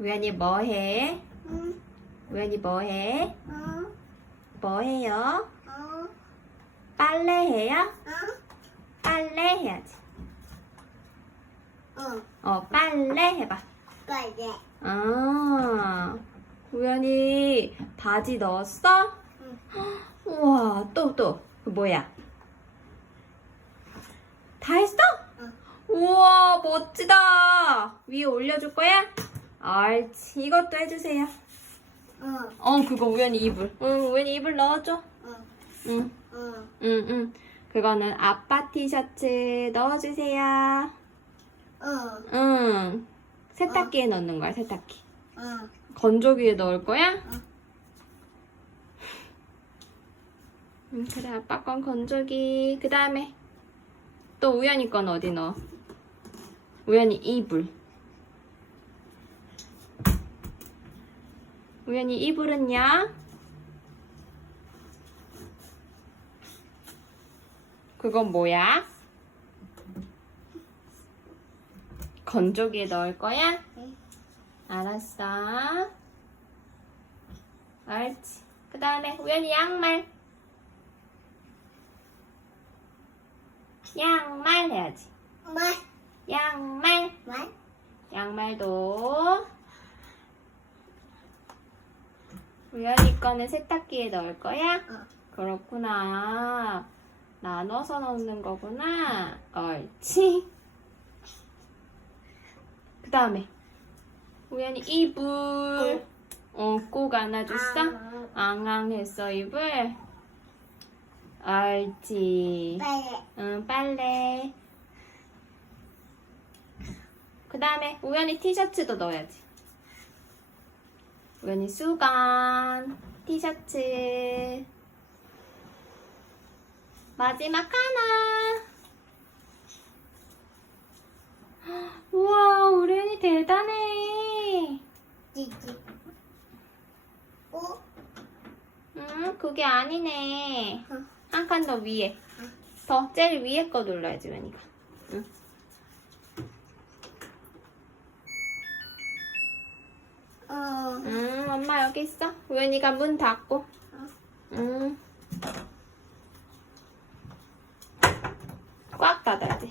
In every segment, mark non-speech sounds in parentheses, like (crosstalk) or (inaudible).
우연히 뭐해? 응, 우연히 뭐해? 어, 뭐해요? 어, 빨래 해요? 어, 빨래 해야지. 어, 어, 빨래 해봐. 빨리. 아, 우연히 바지 넣었어? 응. 우와, 또, 또. 그 뭐야? 다 했어? 응. 우와, 멋지다. 위에 올려줄 거야? 옳지. 이것도 해주세요. 어, 어, 그거 우연히 이불. 응, 우연히 이불 넣어줘. 어, 응, 어, 응, 응. 그거는 아빠 티셔츠 넣어주세요. 어, 응. 세탁기에 넣는 거야, 세탁기. 어, 건조기에 넣을 거야? 응. 응, 그래, 아빠 건 건조기. 그 다음에 또 우연히 건 어디 넣어? 우연히 이불. 우연히 이불은요? 그건 뭐야? 건조기에 넣을 거야? 응. 알았어. 옳지. 그 다음에 우연히 양말. 양말 해야지. 말, 양말. 말, 양말도 우연히 거는 세탁기에 넣을 거야? 어, 그렇구나. 나눠서 넣는 거구나. 옳지. 그 다음에 우연히 이불. 어, 꼭 안아줬어? 아, 앙앙했어 이불. 옳지. 빨리. 응, 빨래. 그 다음에 우연히 티셔츠도 넣어야지. 우연히 수건, 티셔츠. 마지막 하나. (gasps) 우와, 우연히 대단해. 찌찌. 응, 그게 아니네. 응. 한칸 더 위에. 더, 제일 위에 거 눌러야지, 우연이가. 응. 엄마 여기 있어. 우연이가 문 닫고. 응. 꽉 닫아야지.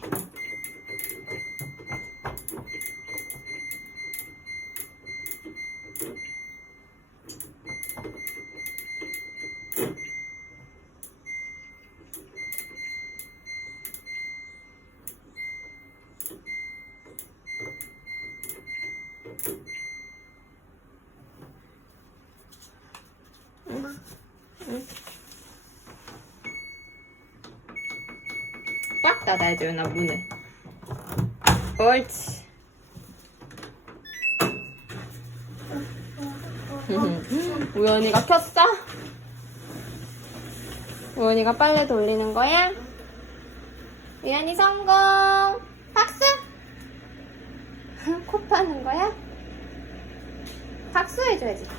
꽉 닫아야지, 우연아, 문을. 옳지. (laughs) 우연이가 켰어? 우연이가 빨래 돌리는 거야? 우연이 성공! 박수! (laughs) 코 파는 거야? 박수 해줘야지.